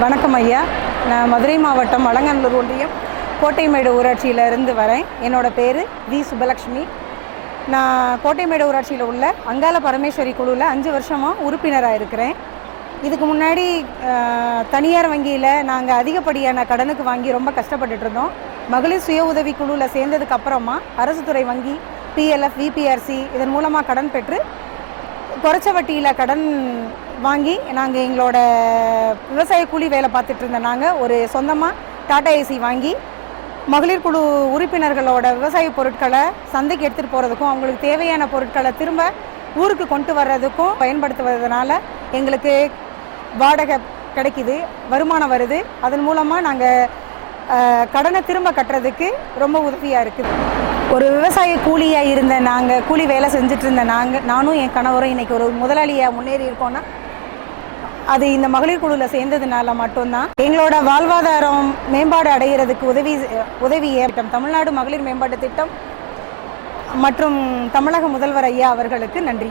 வணக்கம் ஐயா. நான் மதுரை மாவட்டம் அலங்காநல்லூர் ஒன்றியம் கோட்டைமேடு ஊராட்சியிலிருந்து வரேன். என்னோட பேர் வி. சுபலக்ஷ்மி நான் கோட்டைமேடு ஊராட்சியில் உள்ள அங்காள பரமேஸ்வரி குழுவில் அஞ்சு வருஷமாக உறுப்பினராக இருக்கிறேன். இதுக்கு முன்னாடி தனியார் வங்கியில் நாங்கள் அதிகப்படியான கடனுக்கு வாங்கி ரொம்ப கஷ்டப்பட்டுட்டு இருந்தோம் மகளிர் சுய உதவி குழுவில் சேர்ந்ததுக்கு அப்புறமா அரசு துறை வங்கி பிஎல்எஃப் விபிஆர்சி இதன் மூலமாக கடன் பெற்று குறைச்ச வட்டியில் கடன் வாங்கி நாங்கள் எங்களோட விவசாய கூலி வேலை பார்த்துட்டு இருந்த நாங்கள் ஒரு சொந்தமாக டாடா ஏசி வாங்கி மகளிர் குழு உறுப்பினர்களோட விவசாய பொருட்களை சந்தைக்கு எடுத்துகிட்டு போகிறதுக்கும் அவங்களுக்கு தேவையான பொருட்களை திரும்ப ஊருக்கு கொண்டு வர்றதுக்கும் பயன்படுத்துவதனால எங்களுக்கு வாடகை கிடைக்குது வருமானம் வருது. அதன் மூலமாக நாங்கள் கடனை திரும்ப கட்டுறதுக்கு ரொம்ப உதவியாக இருக்குது. ஒரு விவசாய கூலியாக இருந்த நாங்கள் கூலி வேலை செஞ்சுட்டு இருந்த நாங்கள் நானும் என் கணவரும் இன்னைக்கு ஒரு முதலாளியாக முன்னேறி இருக்கோம்னா அது இந்த மகளிர் குழுவில் சேர்ந்ததுனால மட்டும்தான். எங்களோட வாழ்வாதாரம் மேம்பாடு அடைகிறதுக்கு உதவி உதவி திட்டம் தமிழ்நாடு மகளிர் மேம்பாட்டு திட்டம் மற்றும் தமிழக முதல்வர் ஐயா அவர்களுக்கு நன்றி.